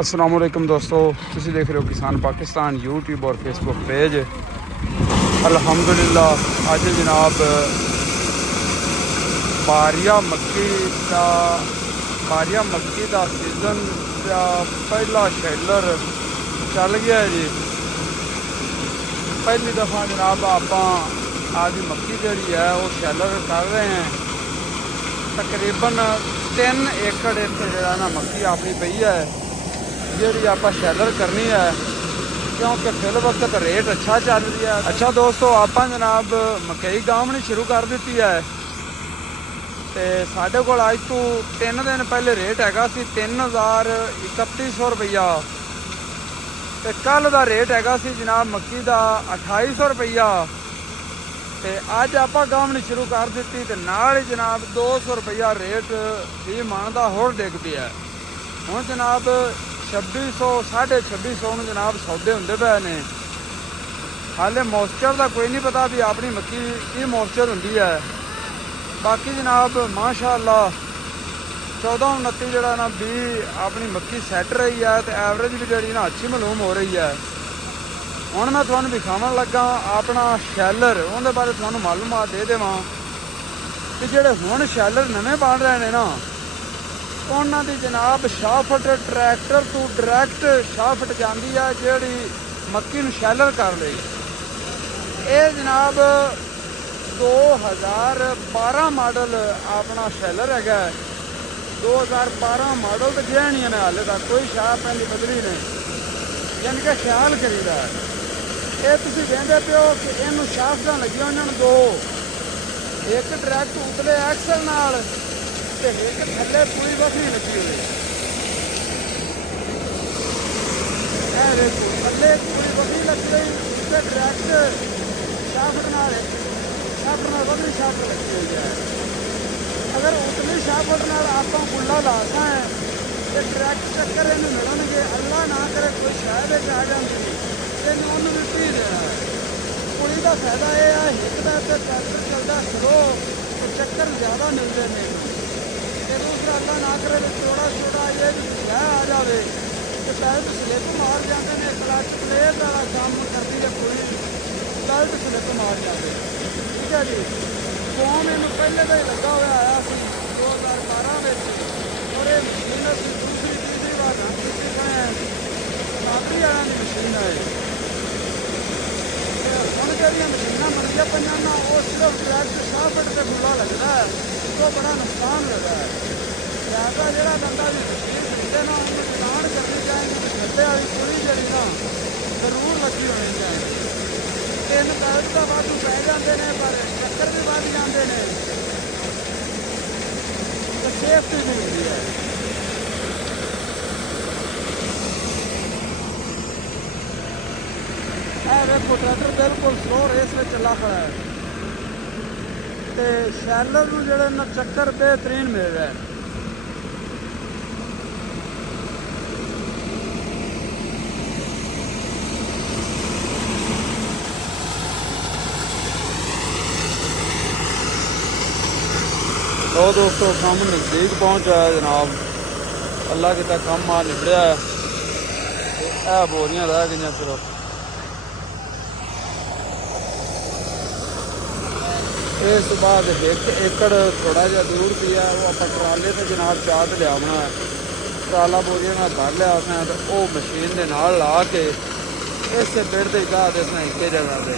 अस्सलाम वालेकुम दोस्तों, तुसी देख रहे हो किसान पाकिस्तान यूट्यूब और फेसबुक पेज। अल्हम्दुलिल्लाह अज जनाब बारिया मक्की का सीजन का पहला शैलर चल गया जी। पहली दफ़ा जनाब आप आदि मक्की जी है वो शैलर कर रहे हैं। तकरीबन 3 एकड़ इतने जो ना मक्की अपनी पई है जी आप शैलर करनी है, क्योंकि फिल वक्त रेट अच्छा चल रही है। अच्छा दोस्तों, आप जनाब मकई गांवनी शुरू कर दी है तो साढ़े को अज तो 3 दिन पहले रेट हैगा 3,3100 रुपया तो कल का रेट हैगा जनाब मक्की का 2800 रुपया तो अज आप गांवनी शुरू कर दी तो नाल ही जनाब 200 रुपया रेट भी मन का होर डिग पिया। हुण जनाब 2600 2650 में जनाब सौदे होंगे पे ने। हाले मॉइस्चर का कोई नहीं पता भी अपनी मक्की की मॉइस्चर होंगी है। बाकी जनाब माशाअल्लाह 14-29 जरा ना भी अपनी मक्की सैट रही है तो एवरेज भी जी ना अच्छी मालूम हो रही है। हुण मैं तुहानूं दिखावन लगा अपना शैलर, उहदे बारे तुहानूं मालूमात दे देवां कि जिहड़े हुण शैलर नवें बन रहे हैं ना उन्हां दी जनाब शाफट ट्रैक्टर तो डायरैक्ट शाफट जाती है जिहड़ी मक्की नूं शैलर कर ले। ये जनाब 2012 मॉडल अपना शैलर है, 2012 मॉडल तो गया नहीं है हाले तक, कोई शाह पहली बदली नहीं, यानी कि ख्याल करीदा है। ये तुसीं कहंदे पे हो कि इनू शाफ्टां लगियां होईयां दो, एक डायरैक्ट उतले एक्सल नाल ते एक थल्ले पूरी वखरी लगी हुई। देखो थल्ले पूरी वखरी लगी हुई, उससे डायरैक्ट शाफ्ट नाल वखरी शाफ्ट लगी हुई है। अगर उतली शाफ्ट नाल आपां गुल्ला लाता है तो डायरैक्ट चक्कर इन्हूं मिलणगे, अल्लाह ना करे कोई शायद आ जाती तो उन्होंने भी पी देना है। कुड़ी का फायदा यह है हिट का ट्रैक्टर चलता स्लो तो चक्कर ज़्यादा मिलते हैं। तो दूसरा अल्लाह ना करे थोड़ा ये शह आ जाए तो बेल्ट स्लिप मार जाते हैं, क्लच प्लेट वाला काम करती है पूरी बेल्ट स्लिप मार जाते। ठीक है जी। फोन इन पहले का ही लगा हुआ आया 2012 में और ये मशीन अभी दूसरी तीसरी बार की नागरी वालों की मशीन है। हम जो मशीन बनिया पे ना वो सिर्फ डायरैक्ट शाफट से खुला लगता है तो बड़ा नुकसान लगता है। लिहाजा जो बंदा भी मशीन खरीदे ना उन्होंने डिमांड करनी चाहिए, खड्डे वाली पूरी जी ना जरूर लगी होनी चाहिए। 3 पैकेट का वाधू पै जाते हैं पर चक्कर भी बढ़ जाते हैं तो सेफ्टी भी होती है। देखो ट्रैक्टर बिल्कुल स्लो रेस में चला खड़ा है तो शैलर में जोड़े ना चक्कर बेहतरीन मिल रहा है। तो दोस्तों काम नज़दीक पहुँचा है जनाब, अल्लाह की काम मार निबड़िया है। यह बोरियां रह गई सिर्फ। इस बाद 1 एकड़ थोड़ा जहा दूर भी है वो आप ट्राले से जनाब चाट लिया है, ट्राला बोरिया में भर लिया उसने तो वो मशीन के नाल ला के इस बिड़ के चाह देना एक जगह से।